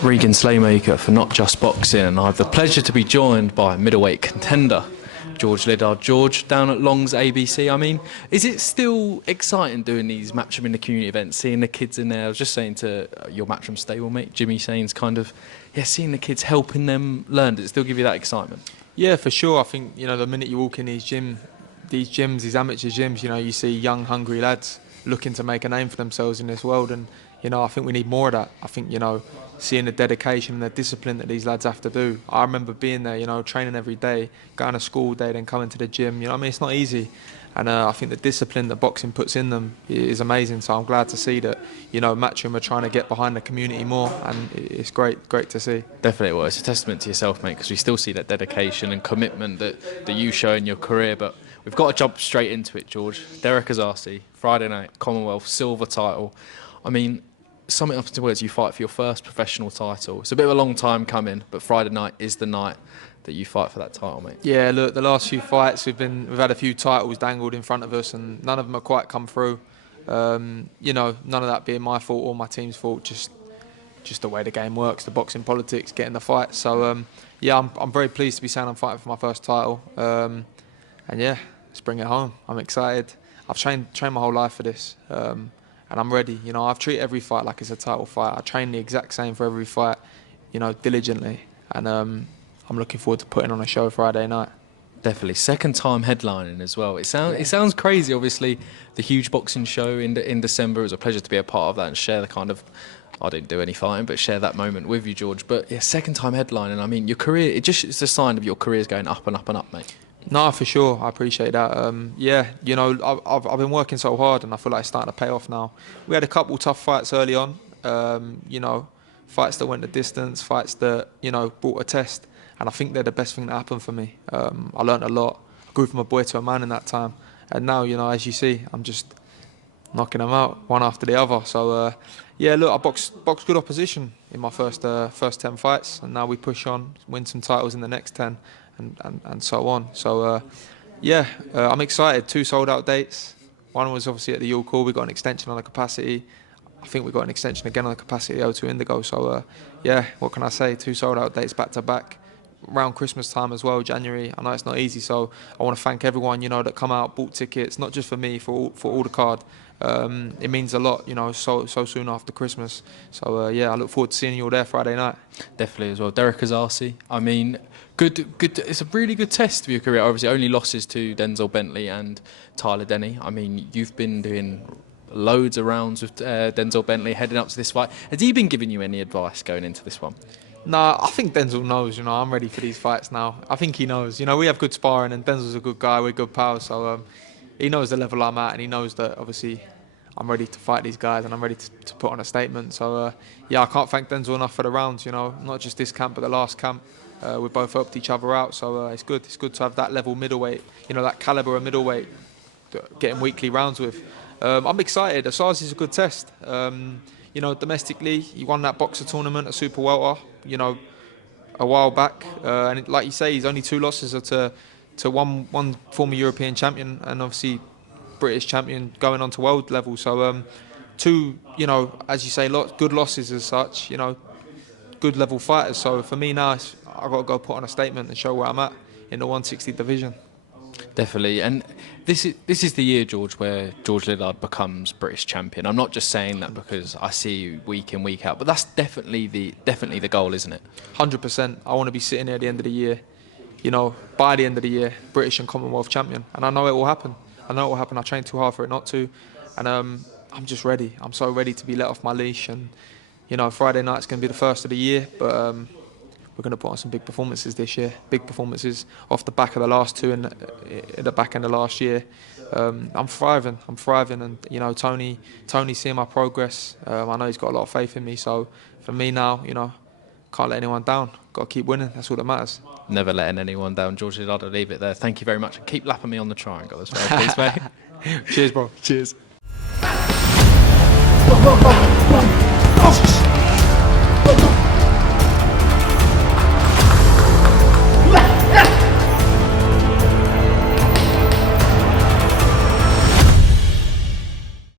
Regan Slaymaker for Not Just Boxing, and I have the pleasure to be joined by middleweight contender George Liddard. George, down at Long's ABC, I mean, is it still exciting doing these Matchroom in the community events, seeing the kids in there? I was just saying to your Matchroom stablemate, Jimmy Sains, kind of, seeing the kids, helping them learn, does it still give you that excitement? Yeah, for sure. I think, the minute you walk in these gyms, these amateur gyms, you see young, hungry lads looking to make a name for themselves in this world, and I think we need more of that. I think, seeing the dedication and the discipline that these lads have to do. I remember being there, training every day, going to school all day, then coming to the gym. It's not easy. And I think the discipline that boxing puts in them is amazing. So I'm glad to see that, Matchroom are trying to get behind the community more, and it's great to see. Definitely, well, it's a testament to yourself, mate, because we still see that dedication and commitment that you show in your career. But we've got to jump straight into it, George. Derrick Osaze, Friday night, Commonwealth, silver title. I mean, sum it up into words, you fight for your first professional title. It's a bit of a long time coming, but Friday night is the night that you fight for that title, mate. Yeah, look, the last few fights we've had a few titles dangled in front of us, and none of them have quite come through. None of that being my fault or my team's fault, just the way the game works, the boxing politics, getting the fight. So I'm very pleased to be saying I'm fighting for my first title, and let's bring it home. I'm excited. I've trained my whole life for this. And I'm ready. I've treated every fight like it's a title fight. I train the exact same for every fight, diligently. And I'm looking forward to putting on a show Friday night. Definitely. Second time headlining as well. It sounds crazy, obviously. The huge boxing show in December. It was a pleasure to be a part of that and share the kind of, I didn't do any fighting, but share that moment with you, George. But second time headlining. I mean, your career, it's a sign of your career's going up and up and up, mate. No, for sure. I appreciate that. I've been working so hard, and I feel like it's starting to pay off now. We had a couple tough fights early on, fights that went the distance, fights that, brought a test. And I think they're the best thing that happened for me. I learned a lot. I grew from a boy to a man in that time. And now, as you see, I'm just knocking them out one after the other. So, look, I boxed good opposition in my first 10 fights. And now we push on, win some titles in the next 10. And so on. So, I'm excited. 2 sold-out dates. One was obviously at the York Hall. We got an extension on the capacity. I think we got an extension again on the capacity at O2 Indigo. So, what can I say? 2 sold-out dates back-to-back. Around Christmas time as well, January. I know it's not easy, so I want to thank everyone, that come out, bought tickets, not just for me, for all the card. It means a lot, so soon after Christmas. So, I look forward to seeing you all there Friday night. Definitely as well. Derrick Osaze, I mean, good. It's a really good test for your career. Obviously, only losses to Denzel Bentley and Tyler Denny. I mean, you've been doing loads of rounds with Denzel Bentley heading up to this fight. Has he been giving you any advice going into this one? Nah, I think Denzel knows, I'm ready for these fights now. I think he knows. We have good sparring, and Denzel's a good guy, we're good pals, so he knows the level I'm at, and he knows that, obviously, I'm ready to fight these guys, and I'm ready to put on a statement. So, I can't thank Denzel enough for the rounds, not just this camp, but the last camp. We both helped each other out, so it's good. It's good to have that level middleweight, that calibre of middleweight, getting weekly rounds with. I'm excited. Osaze is a good test. Domestically, he won that boxer tournament at Super Welter, a while back. And like you say, he's only 2 losses to one former European champion and obviously British champion going on to world level. So 2, as you say, good losses as such, good level fighters. So for me now, I've got to go put on a statement and show where I'm at in the 160 division. Definitely, and this is the year, George, where George Liddard becomes British champion. I'm not just saying that because I see you week in, week out, but that's definitely the goal, isn't it? 100%. I want to be sitting here at the end of the year, by the end of the year, British and Commonwealth champion, and I know it will happen. I trained too hard for it not to, and I'm just ready. I'm so ready to be let off my leash, and Friday night's going to be the first of the year, but we're going to put on some big performances this year. Big performances off the back of the last 2 in the back end of last year. I'm thriving, and Tony's seeing my progress. I know he's got a lot of faith in me. So for me now, can't let anyone down. Got to keep winning. That's all that matters. Never letting anyone down, George Liddard. I'll leave it there. Thank you very much, and keep lapping me on the triangle as well, please, mate. Cheers, bro. Cheers. Go, go, go, go.